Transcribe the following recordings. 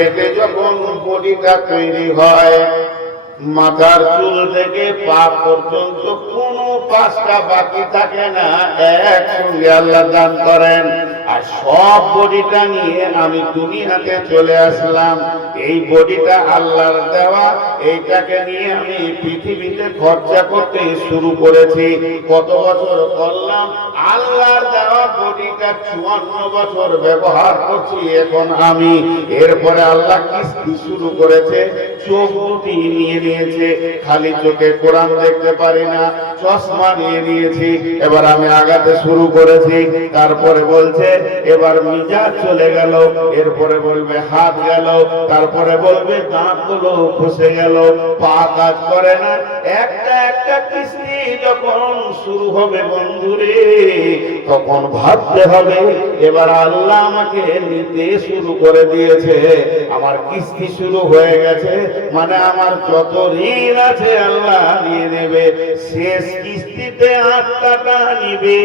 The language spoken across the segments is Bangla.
পেটে যখন বডিটা তৈরি হয়, মাথার চুল থেকে পা পর্যন্ত কোনো পাঁচটা বাকি থাকে না, একসঙ্গে আল্লাহ দান করেন। আর সব বডিটা নিয়ে আমি দুনিয়াতে চলে আসলাম। এই বডিটা আল্লাহর দেওয়া, এইটাকে নিয়ে আমি পৃথিবীতে খরচা করতে শুরু করেছি। কত বছর করলাম? আল্লাহর দেওয়া বডিটা 54 বছর ব্যবহার করছি এখন আমি। এরপরে আল্লাহ কিস্তি শুরু করেছে, চোখ দুটি নিয়ে নিয়েছে, খালি চোখে কোরআন দেখতে পারি না, চশমা নিয়ে নিয়েছি। এবার আমি আগাতে শুরু করেছি। তারপরে বলছে এবার মিজাজ চলে গেল, এরপরে বলবে হাত গেল, তারপরে বলবে দাঁতগুলো খসে গেল, পা কাজ করে না। একটা একটা কিস্তি যখন শুরু হবে বন্ধুরে, তখন ভাবতে হবে এবার আল্লাহ আমাকে নিতে শুরু করে দিয়েছে, আমার কিস্তি শুরু হয়ে গেছে, মানে আমার যত ঋণ আছে আল্লাহ নিয়ে নেবে। শেষ কিস্তিতে আত্মাটা নিবে,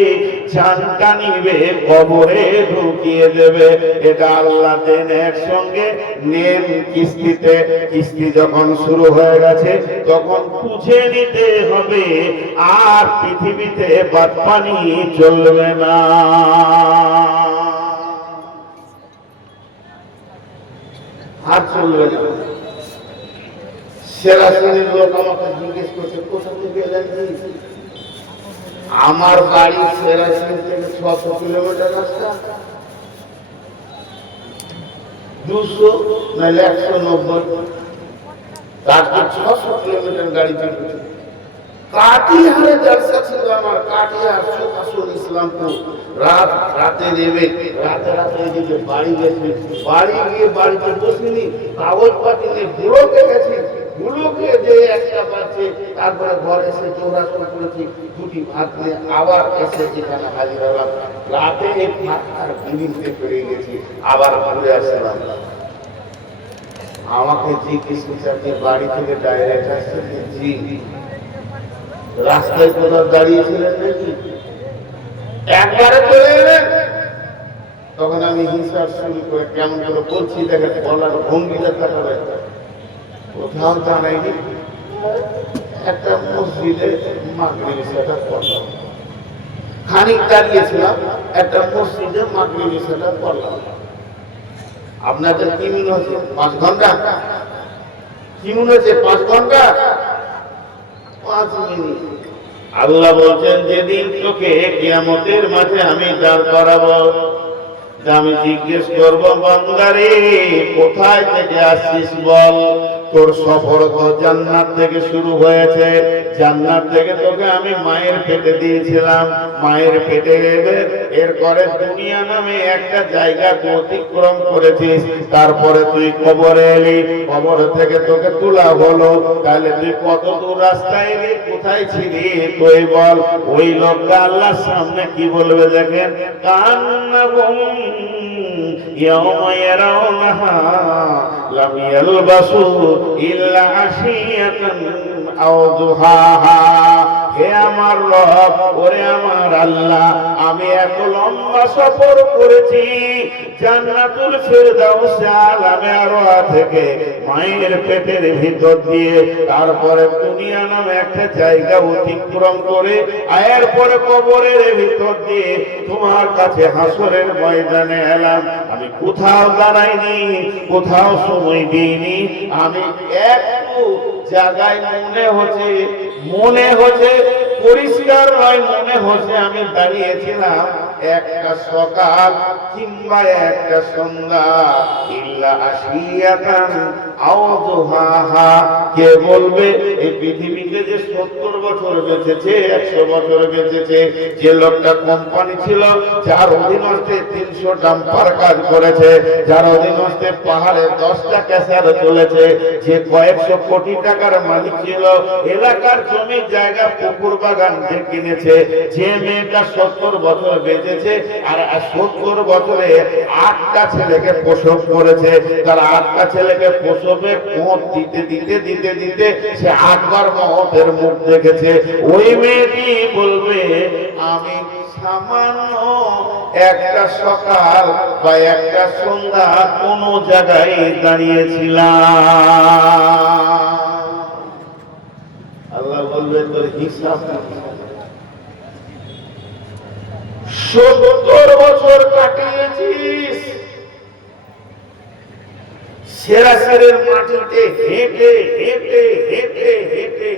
জানটা নিবে, কবরে ঢুকিয়ে দেবে। এটা আল্লাহ দেন একসঙ্গে নেন কিস্তিতে। কিস্তি যখন শুরু হয়ে গেছে তখন বুঝে নিতে হবে আর পৃথিবীতে বাদ পানি চলবে না। আর চলবে না। সেরা শ্রেণীর লোক আমাকে জিজ্ঞেস করছে কোথা থেকে এলেন? আমার বাড়ি সেরা শ্রেণী থেকে 600 কিলোমিটার রাস্তা, 200 নাহলে 190, তারপর 600 কিলোমিটার গাড়ি চলছে। কাটিহারে জলসা ছিল আমার, কাটিহার আসল ইসলামপুর। রাতে নেবে, রাতে এদিকে বাড়ি গেছি, বাড়ি গিয়ে বাড়িতে বসিনি, কাগজ পাতি নিয়ে বুড়োকে গেছি, বুড়োকে যে একটা পাচ্ছে, তারপরে ঘরে এসে চৌরাস্তা করেছি, দুটি ভাত নিয়ে আবার এসে এখানে হাজির হলাম। রাতে এই ভাত আর বিলিতে পেরে গেছি, আবার ঘুরে আসলাম। আমাকে জিজ্ঞেস করছে আপনি বাড়ি থেকে ডাইরেক্ট আসছেন? জি। রাস্তায় কোথাও দাঁড়িয়েছিলেন নাকি? একবারে চলে এলেন? তখন আমি হিসাব শুরু করে কেমন যেন বলছি, দেখে বলার ভঙ্গিটা থাকবে, কোথাও দাঁড়াইনি, একটা মসজিদে মাগরিব সেটা পড়লাম। খানিক দাঁড়িয়েছিলাম, একটা মসজিদে মাগরিব সেটা পড়লাম। আপনাদের কি মনে হচ্ছে 5 ঘন্টা? কি মনে হচ্ছে 5 ঘন্টা? 5 মিনিট। আল্লাহ বলছেন যেদিন তোকে কিয়ামতের মাঠে আমি দাঁড় করাবো, আমি জিজ্ঞেস করবো বান্দারে কোথায় থেকে আসছিস বল। তোর সফর তো জান্নাত থেকে শুরু হয়েছে, জান্নাত থেকে তোকে আমি মায়ের পেটে দিয়েছিলাম, মায়ের পেটে এরপরে দুনিয়া নামে একটা জায়গা অতিক্রম করেছিস, তারপরে তুই কবরে এলি, কবর থেকে তোকে তোলা হলো, তাহলে তুই কত দূর রাস্তায় এলি, কোথায় ছিলি তুই বল। ওই লোকটা আল্লাহর সামনে কি বলবে দেখেন, কান্নাহুম ইয়াওমা ইয়ারাউনাহা লাম ইয়ালবাসু ইল্লা আশিয়াতান আও দুহাহা। হে আমার রব, ওরে আমার আল্লাহ, আমি এত লম্বা সফর করেছি জান্নাতুল ফেরদাউস আলামে আরওয়া থেকে মায়ের পেটের ভিতর দিয়ে, তারপরে দুনিয়া নামে একটা জায়গা অতিক্রম করে আয়ের পরে কবরের ভিতর দিয়ে তোমার কাছে হাসরের ময়দানে এলাম। আমি কোথাও দাঁড়াইনি, কোথাও সময় দিইনি, আমি একটু জায়গায় মনে হচ্ছে পরিষ্কার নয়, মনে হচ্ছে আমি দাঁড়িয়েছিলাম একটা সকাল কিংবা একটা সন্ধ্যা। ইল্লা আশিয়াতান আও দুহাহা। কে বলবে এই পৃথিবীতে যে 70 বছর বেঁচেছে, 100 বছর বেঁচেছে, যে লোকটা কোম্পানি ছিল, যার অধীনস্থে 300 ডাম্পার কাজ করেছে, যার অধীনস্থে পাহাড়ে 10টা ক্যাসার চলেছে, যে কয়েকশো কোটি টাকার মালিক ছিল, এলাকার জমি জায়গা পুকুর বাগান যে কিনেছে, যে মেয়েটা 70 বছর বেঁচেছে আর 70 বছরে 8টা ছেলেকে প্রসব করেছে, তার 8টা ছেলেকে প্রসবে মত দিতে দিতে দিতে দিতে সে 8বার মতের মুখ দেখেছে। ওই মেয়েটি বলবে আমি সামান্য একটা সকাল বা একটা সন্ধ্যা কোন জায়গায় দাঁড়িয়েছিলাম। আল্লাহ বলবে তোর হিসাব 70 বছর কাটিয়েছিস সেরাসেরের মাটিতে হেঁটে হেঁটে হেঁটে হেঁটে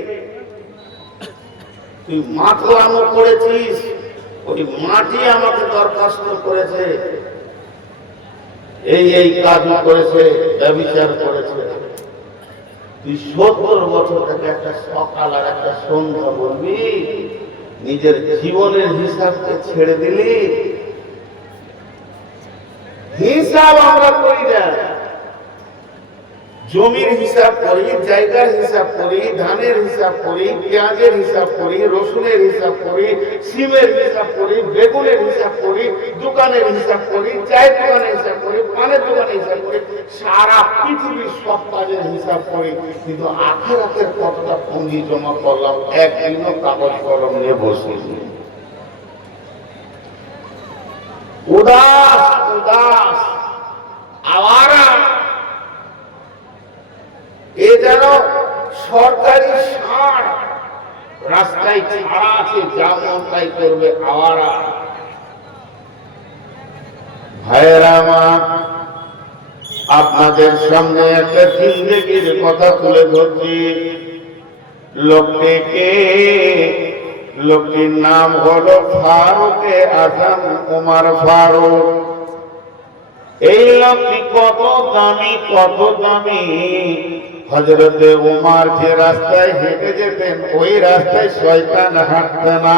তুই মাতলামো করেছিস, ওই মাটি আমাকে দরখাস্ত করেছে, এই কাজ করেছে, ব্যভিচার করেছে। তুই 70 বছর থেকে একটা সকাল আর একটা সন্ধ্যা বলবি, নিজের জীবনের হিসাবকে ছেড়ে দিলি। হিসাব আমরা করি না, জমির হিসাব করি, জায়গার হিসাব করি, ধানের হিসাব করি, পেঁয়াজের হিসাব করি, রসুনের হিসাব করি, সিমের হিসাব করি, বেগুনের হিসাব করি, দোকানের হিসাব করি, চায়ের দোকানের হিসাব করি, পানের দোকানের হিসাব করি, সারা পৃথিবীর সব কাজের হিসাব করি। কিন্তু আখিরাতের কতটা পুঁজি জমা করলাম একদিনও কাগজ কলম নিয়ে বসেছি। উদাস উদাস আওয়ারা, এ যেন সরকারি ষাঁড়, রাস্তায় ছাড়া আছে, যা মন তাই করবে, আওয়ারা। ভাইয়েরা আমার, আপনাদের সামনে একটা জিন্দেগির কথা তুলে ধরছি। লোকটিকে, লোকটির নাম হলো ফারুকে আজম উমর ফারুক। এই লোকটি কত দামি, কত দামি। হযরতে উমর যে রাস্তায় হেঁটে যেতেন ওই রাস্তায় শয়তান হাঁটত না।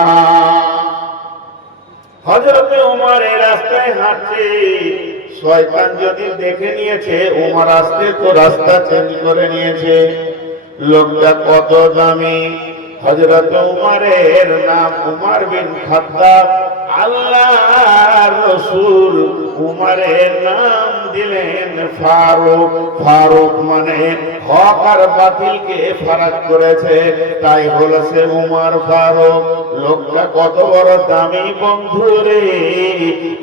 হযরতে উমর এই রাস্তায় হাঁটছে, শয়তান যদি দেখে নিয়েছে উমর আসতে তো রাস্তা চেঞ্জ করে নিয়েছে। লোকটা কত দামি। হযরত উমরের নাম উমর বিন খাত্তাব। আল্লাহর রাসূল উমরের নাম দিলেন ফারুক। ফারুক মানে হক আর বাতিলকে ফারাক করেছে, তাই হলো সে উমর ফারুক। লোকটা কত বড় দামি বন্ধু রে।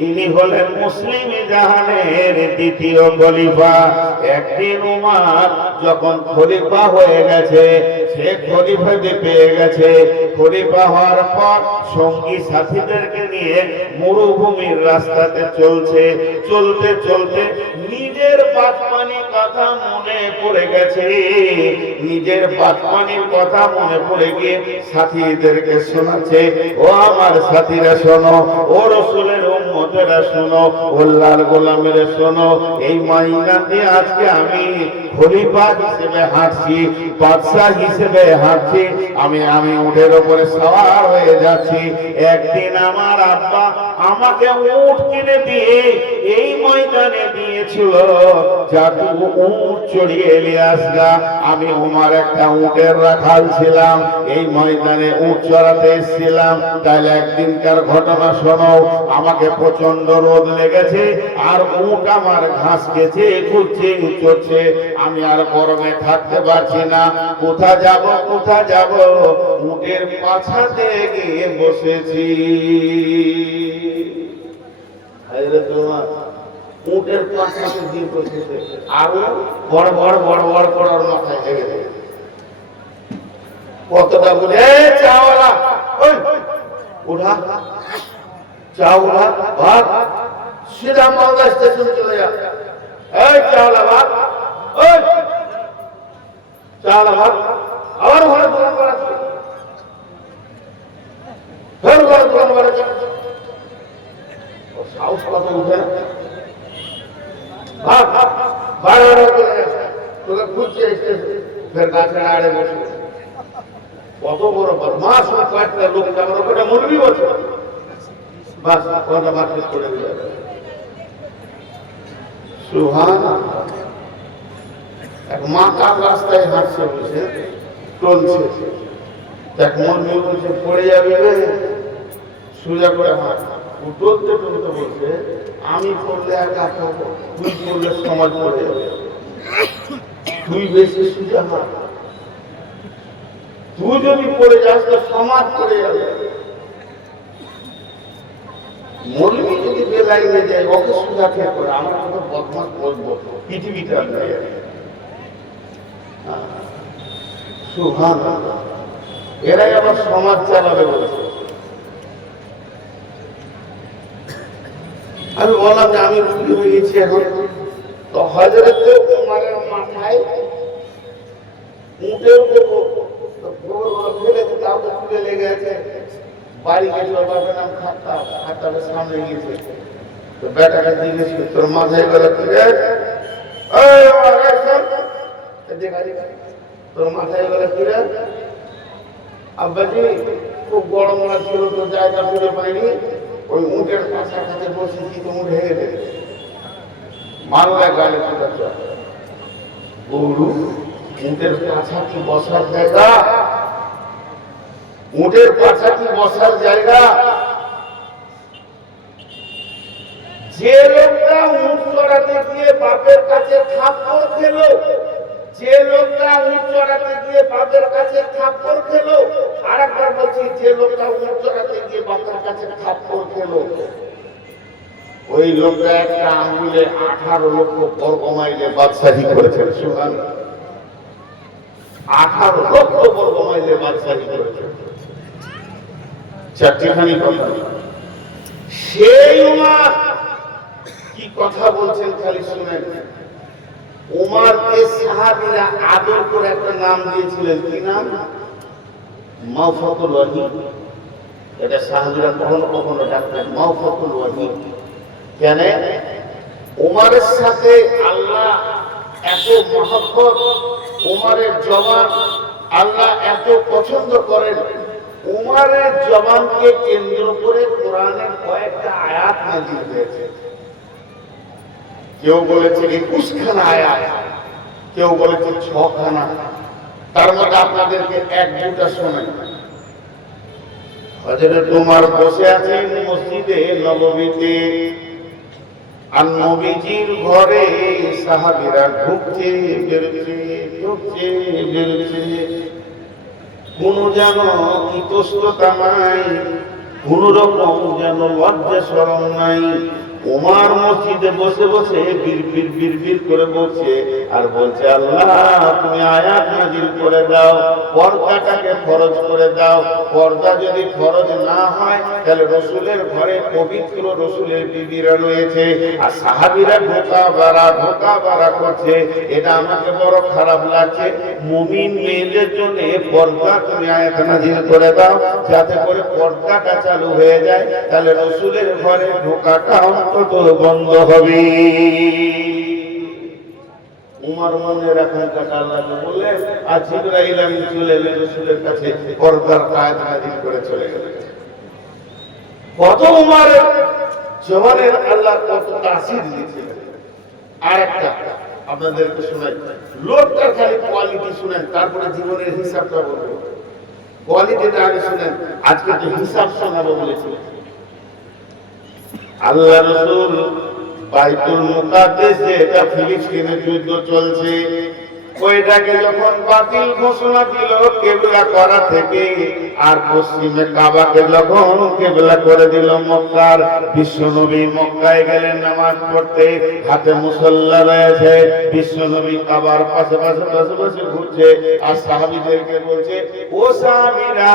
ইনি হলেন মুসলিম জাহানের দ্বিতীয় খলিফা। একদিন উমর যখন খলিফা হয়ে গেছে, সে খলিফা পেয়ে গেছে, খলিফা হওয়ার পর সঙ্গী সাথীদেরকে নিয়ে মরুভূমির রাস্তাতে চলছে। চলতে চলতে নিজের বাচপানির কথা মনে পড়ে গেছে। নিজের বাচপানির কথা মনে পড়ে গিয়ে সাথীদেরকে শোনাচ্ছে, ও আমার সাথীরা শোনো, ও রাসূলের উম্মতেরা শোনো, ও আল্লাহর গোলামেরা শোনো, এই ময়দান দিয়ে আজকে আমি খলিফা হিসেবে হাঁটছি, বাদশা হিসেবে হাঁটছি। আমি উটের উপরে সওয়ার হয়ে যাচ্ছি। একদিন আমার আব্বা আমাকে উট কিনে দিয়ে এই ময়দানে দিয়েছিল, যা তুই উট চড়িয়ে নিয়ে আসগা। আমি উমর একটা উটের রাখাল ছিলাম, এই ময়দানে উট চড়াতে এসেছিলাম। তাহলে একদিনকার ঘটনা শোনো। আমাকে প্রচন্ড রোদ লেগেছে, আর উট আমার ঘাস খেয়েছে, ঘুরছে চড়ছে। আমি আর গরমে থাকতে পারছি না। কোথা যাব, কোথা যাব? উটের পাছাতে গিয়ে বসেছি। উটের পাছাতে গিয়ে বসেছে, আরো বড় বড় বড় বড় করার মাথায় লেগে গেছে। কতটা বলে, চাওয়ালা উঠা, চা উঠা, ভাত সিধা মালদা স্টেশন চলে যা। এই চাওয়ালা ভাত, ওই চাওয়ালা ভাত, আবার ঘরে দোকান বাড়াচ্ছে, ফের ঘরে দোকান বাড়াচ্ছে। সাহস কথা উঠে না, ভাত বাড়ি চলে যাচ্ছে, তোকে খুঁজছে স্টেশন, ফের গাছে আড়ে বসে। কত বড় বদমাশ কয়েকটা লোক যাবার ওখানে মুরগি বসে, বাস কথা মারপিট করে দিল। সুবহানাল্লাহ। এক মা কাল রাস্তায় হাঁটছে, বসে চলছে, এক মুরগি বলছে পড়ে যাবে, সোজা করে হাঁট। টলতে টলতে বলছে, আমি পড়লে একা খাবো, তুই পড়লে সমাজ পড়ে যাবে, তুই বেশি সুজা না, তুই যদি পড়ে যাস তো সমাজ পড়ে যাবে। মৌলবি যদি বেলাইনে যায় ওকে সুজা খেয়ে পড়ে, আমরা কত বদমাশ বলবো পৃথিবীটা সুবহানাল্লাহ। এরাই আবার সমাজ চালাবে বলছে। আমি বললাম যে আমি রুগী হয়ে গেছি এখন, তো হযরত ওমরের মাথায় উটের গোবর ফেলে তাও তো তুলে লেগে আছে, বাড়ি গেছিল বাবার নাম খাত্তাব, খাত্তাবের সামনে গিয়েছে, তো বেটাকে জিজ্ঞেস করে তোর মাথায় গেল কি রে, তোর মাথায় গেল কি রে? আব্বাজি খুব গরম লাগছিল তো জায়গা ফিরে পাইনি, ওই উটের পাশার কাছে বসেছি তো উঠে গেলে মারলা গালে গরু। উটের পাছা কি বসার জায়গা? উটের পাছা কি বসার জায়গা? যে লোকটা উট চড়াতে গিয়ে বাপের কাছে থাপ্পড় খেলো, যে লোকটা উট চড়াতে গিয়ে বাপের কাছে থাপ্পড় খেলো, আর একবার বলছি যে লোকটা উট চড়াতে গিয়ে বাপের কাছে থাপ্পড় খেলো, ওই লোকটা একটা আঙ্গুলে 18 লক্ষ বর্গ মাইলে বাদশাহী করেছেন। সুবহানাল্লাহ, 18 লক্ষ বর্গ মাইলে বাদশাহী করেছেন। চারটিখানি কথা। সেই উমর কি কথা বলছেন খালি শুনেন। উমরকে সাহাবীরা আদর করে একটা নাম দিয়েছিলেন, কি নাম? মাওফাতুল ওয়াহি। এটা সাহাবীরা কখনো কখনো ডাকতেন মাওফাতুল ওয়াহি। কেন? উমরের সাথে আল্লাহ এত মহব্বত, উমরের জবান আল্লাহ এত পছন্দ করেন, উমরের জবানকে কেন্দ্র করে কোরআনের কয়েকটা আয়াত নাযিল হয়েছে। কেউ বলেছে 21 খানা আয়াত, কেউ বলেছে 6 খানা। তার মধ্যে আপনাদেরকে এক দুটা শোনাই। হযরত উমর বসে আছেন মসজিদে নববীতে, আর নবীজির ঘরে সাহাবীরা ঢুকছে বেরোচ্ছে, ঢুকছে বেরোচ্ছে, কোন যেন ইতস্ততা নাই, কোন রকম যেন লজ্জা শরম নাই। উমর মসজিদে বসে বসে বিড়বিড় বিড়বিড় করে বলছে আর বলছে, আল্লাহ তুমি আয়াত নাযিল করে দাও, পর্দাটাকে ফরজ করে দাও। পর্দা যদি ফরজ না হয় তাহলে রাসূলের ঘরে পবিত্র রাসূলের বিবিরা রয়েছে, আর সাহাবীরা ঢোকা বাড়া করছে। এটা আমাকে বড় খারাপ লাগছে। মুমিন মেয়েদের জন্য পর্দা তুমি আয়াত নাযিল করে দাও, যাতে করে পর্দাটা চালু হয়ে যায়, তাহলে রাসূলের ঘরে ঢোকাটা অন্তত বন্ধ হবে। উমর মনে রাখেন কথা আল্লাহকে বললেন, আর জিবরাইল আমিন চলে এলেন রাসূলের কাছে, পর্দার আয়াত নাযিল করে চলে গেলেন। কত উমরের জওয়ানের আল্লাহ কত তাসির দিয়েছিলেন। আরেকটা আপনাদেরকে শোনাই, লোকটার খালি কোয়ালিটি শুনেন, তারপরে জীবনের হিসাবটা বলবো। কোয়ালিটিটা আগে শুনেন, আজকে তো হিসাব শোনাবো বলেছিলেন। আল্লাহ রাসূল বাইতুল মুকাদ্দাসে, এটা ফিলিস্তিনের যুদ্ধ চলছে, ওইটাকে যখন বাতিল ঘোষণা দিল কিবলা করা থেকে, আর পশ্চিমে কাবাকে যখন কিবলা করে দিল মক্কার, বিশ্বনবী মক্কায় গেলেন নামাজ পড়তে, হাতে মুসল্লা রয়েছে, বিশ্বনবী কাবার পাশে পাশে ঘুরছে, আর সাহাবীদেরকে বলছে, ও সাহাবীরা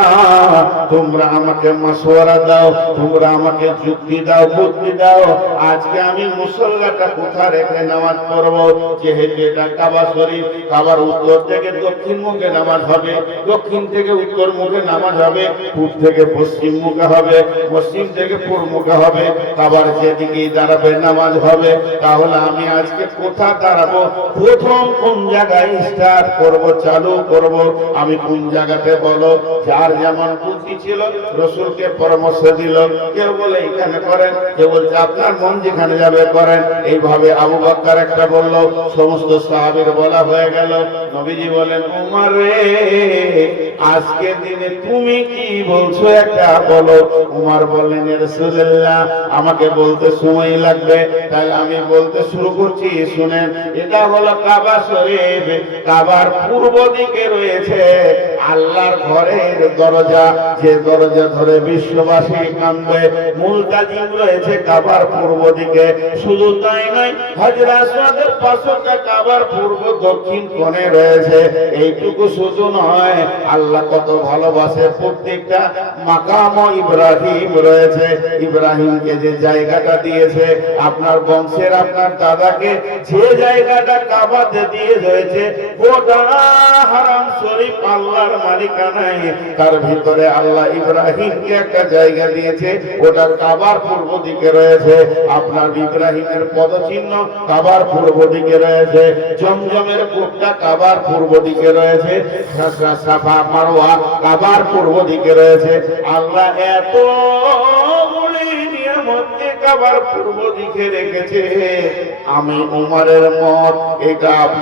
তোমরা আমাকে মাশওয়ারা দাও, তোমরা আমাকে যুক্তি দাও, বুদ্ধি দাও, আজকে আমি মুসল্লাটা কোথায় রেখে নামাজ পড়বো? যেহেতু এটা কাবা শরীফ, কাবার উত্তর থেকে দক্ষিণ মুখে নামাজ হবে, দক্ষিণ থেকে উত্তর মুখে নামাজ হবে, পূর্ব থেকে পশ্চিম মুখে হবে, পশ্চিম থেকে পূর্ব মুখে হবে, কাবার যেদিকেই দাঁড়াবে নামাজ হবে। তাহলে আমি আজকে কোথায় দাঁড়াবো? প্রথম কোন জায়গায় স্টার্ট করব, চালু করব, আমি কোন জায়গাতে বলো? যার যেমন বুদ্ধি ছিল রাসূলকে পরামর্শ দিল, কেউ বলে এখানে করেন, কেউ বলছে আপনার মন যেখানে যাবে করেন। এইভাবে আবু বকর একটা বলল, সমস্ত সাহাবীর বলা হয়ে গেল। গেল। নবীজি বলেন, উমর রে, আজকের দিনে তুমি কি বলছো একটা বলো। উমর বললেন, ইয়া রাসূলুল্লাহ, আমাকে বলতে সময় লাগবে, তাহলে আমি বলতে শুরু করছি, শুনেন। এটা হলো কাবা শরীফ। কাবার পূর্ব দিকে রয়েছে আল্লাহর ঘরের দরজা, যে দরজা ধরে বিশ্ববাসী কাঁদবে। মুলতাজিম রয়েছে কাবার পূর্ব দিকে। শুধু তাই নয়, হজরে আসওয়াদের পাশটা কাবার পূর্ব দক্ষিণ কোণে রয়েছে। এইটুকু শুধু নয়, আল্লাহ কত ভালোবাসে, প্রত্যেকটা মাকাম ইব্রাহিম রয়েছে। ইব্রাহিমকে যে জায়গাটা দিয়েছে, আপনার বংশের আপনার দাদাকে যে জায়গাটা কাবাতে দিয়ে রয়েছে, গোটা হারাম শরীফ আল্লাহর মালিকানায়। তার ভিতরে আল্লাহ ইব্রাহিমকে একটা জায়গা দিয়েছে, ওটা কাবার পূর্ব দিকে রয়েছে। আপনার ইব্রাহিমের পদচিহ্ন কাবার পূর্ব দিকে রয়েছে। জমজমের কূপটা কাবার পূর্ব দিকে রয়েছে। সাফা মারওয়া কাবার পূর্ব দিকে রয়েছে। আল্লাহ এত নিয়ামতকে কাবার পূর্ব দিকে রেখেছে। আমি উমরের মত, এটা আপনার